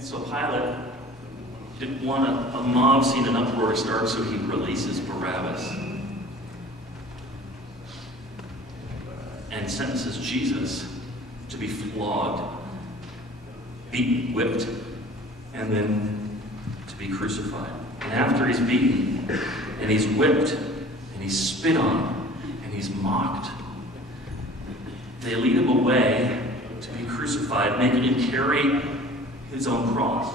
And so Pilate didn't want a mob scene, an uproar start, so he releases Barabbas and sentences Jesus to be flogged, beaten, whipped, and then to be crucified. And after he's beaten, and he's whipped, and he's spit on, and he's mocked, they lead him away to be crucified, making him carry his own cross.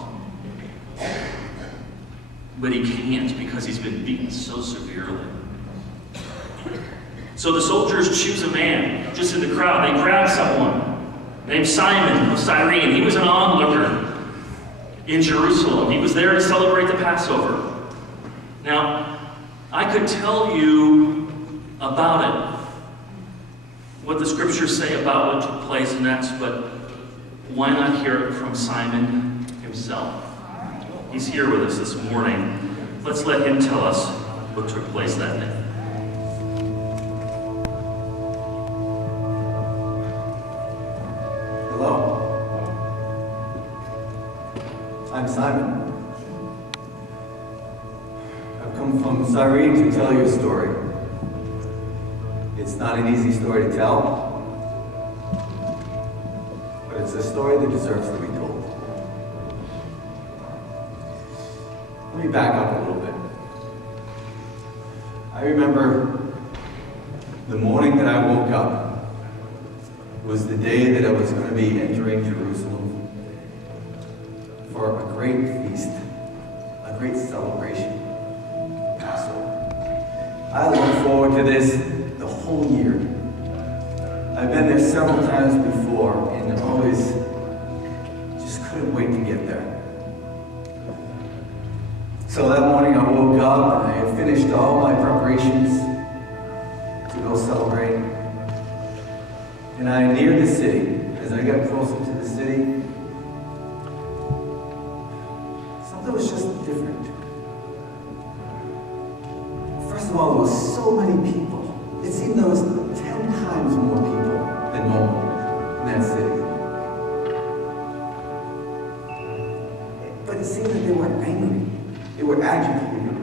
But he can't because he's been beaten so severely. So the soldiers choose a man just in the crowd. They grab someone named Simon of Cyrene. He was an onlooker in Jerusalem. He was there to celebrate the Passover. Now, I could tell you about it, what the scriptures say about what took place next, but why not hear it from Simon himself? He's here with us this morning. Let's let him tell us what took place that day. Hello. I'm Simon. I've come from Cyrene to tell you a story. It's not an easy story to tell, but it's a story that deserves to be told. Let me back up a little bit. I remember the morning that I woke up was the day that I was going to be entering Jerusalem for a great feast, a great celebration, Passover. I look forward to this the whole year. I've been there several times before and always just couldn't wait to get there. So that morning I woke up and I had finished all my preparations to go celebrate. And I neared the city. As I got closer to the city, something was just different. First of all, there was so many people. It seemed there was 10 times more people than normal in that city. But it seemed that they were angry. They were agitated.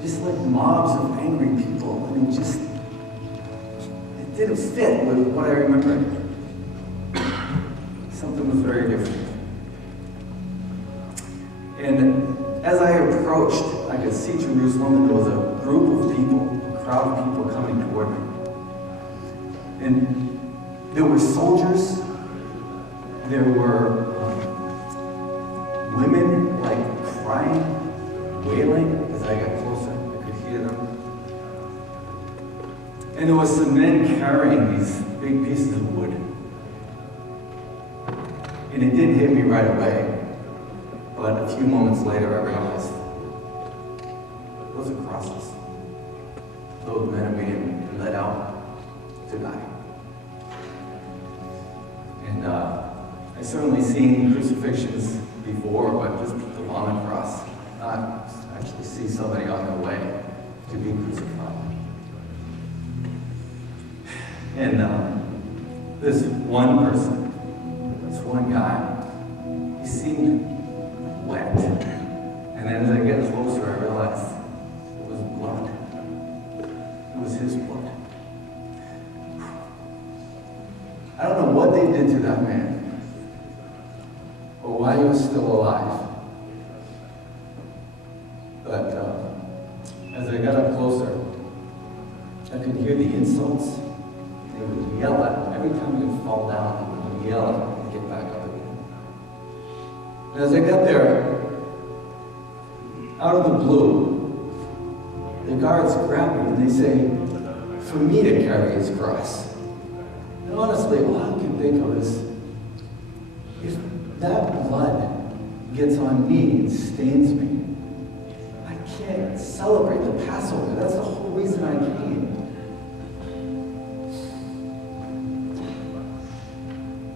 Just like mobs of angry people. I mean, just, it didn't fit with what I remember. Something was very different. And as I approached, I could see Jerusalem, and there was a group of people, a crowd of people coming toward me. And there were soldiers, there were women like crying, wailing. As I got closer, I could hear them. And there was some men carrying these big pieces of wood. And it didn't hit me right away, but a few moments later I realized those are crosses. Those men are being let out to die. And I've certainly seen crucifixions before, but just the on a cross, not actually see somebody on their way to be crucified. And this one person, this one guy, he seemed wet. And then as I get closer, I realized it was blood. It was his blood. I don't know what they did to that man, or why he was still alive. But as I got up closer, I could hear the insults. They would yell at him. Every time he would fall down, they would yell at him to get back up again. And as I got there, out of the blue, the guards grab me and they say, for me to carry his cross. And honestly, all I can think of is, if that blood gets on me and stains me, I can't celebrate the Passover. That's the whole reason I came.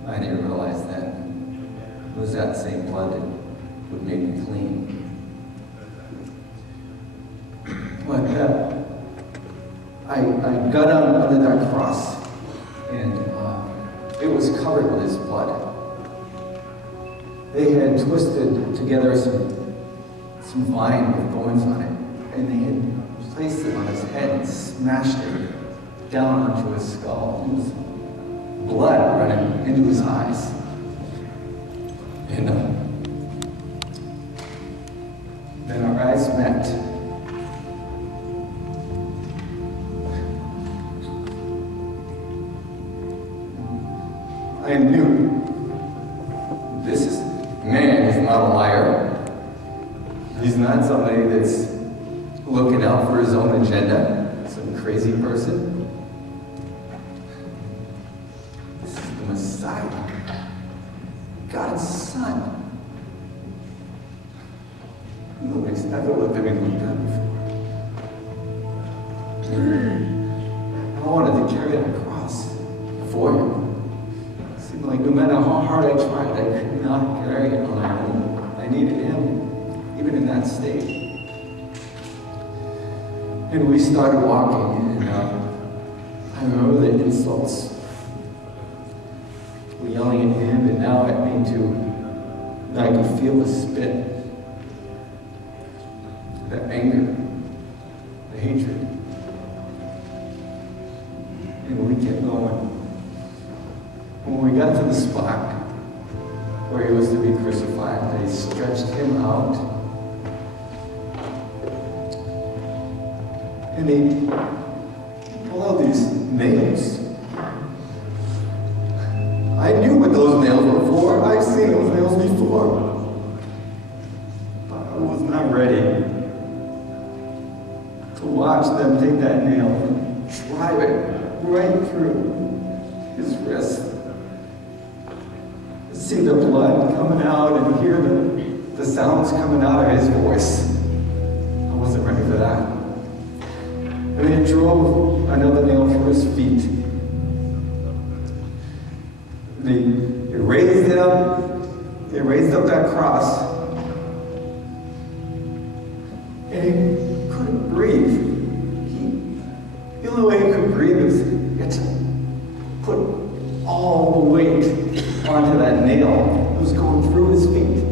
I didn't realize that it was that same blood that would make me clean. But I got under that cross, and it was covered with his blood. They had twisted together some vine with thorns on it, and they had placed it on his head and smashed it down onto his skull. There was blood running into his eyes. And then our eyes met. I knew this man is not a liar. He's not somebody that's looking out for his own agenda, some crazy person. This is the Messiah, God's Son. Nobody's ever looked at me like that before. I wanted to carry that cross for him. It seemed like no matter how hard I tried, I could not carry it on my own. I needed him, even in that state. And we started walking, and I remember the insults were yelling at him, and now at me too. And I could feel the spit. The anger, the hatred. And we kept going. When we got to the spot where he was to be crucified, they stretched him out. And they pulled out these nails. I knew what those nails were for. I've seen those nails before. But I was not ready to watch them take that nail and drive it right through his wrist. See the blood coming out and hear the sounds coming out of his voice. I wasn't ready for that. And they drove another nail through his feet. They raised it up. They raised up that cross. And he couldn't breathe. The only way he could breathe is he had to put all the weight onto that nail. It was going through his feet.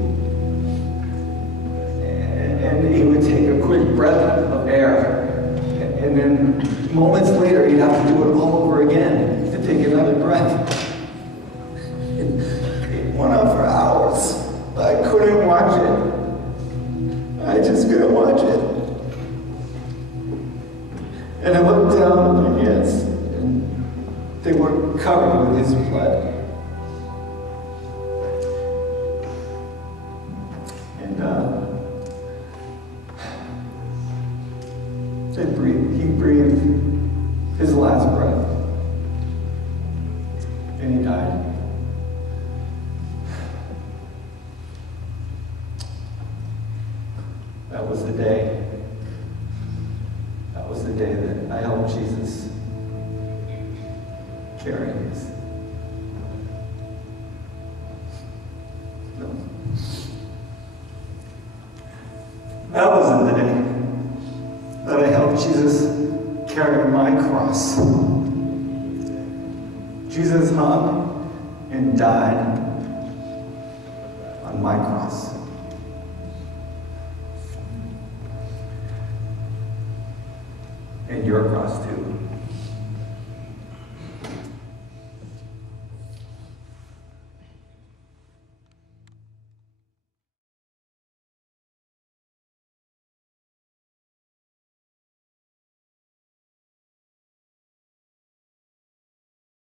And he would take a quick breath of air. And then moments later, he'd have to do it all over again to take another breath. It went on for hours. I couldn't watch it. I just couldn't watch it. And I looked down at my hands, and they were covered with his blood. And he breathed his last breath, and he died. That was the day. That was the day that I helped Jesus carry his. No. That was the day that I helped Jesus carry my cross. Jesus hung and died on my cross. And your cross too.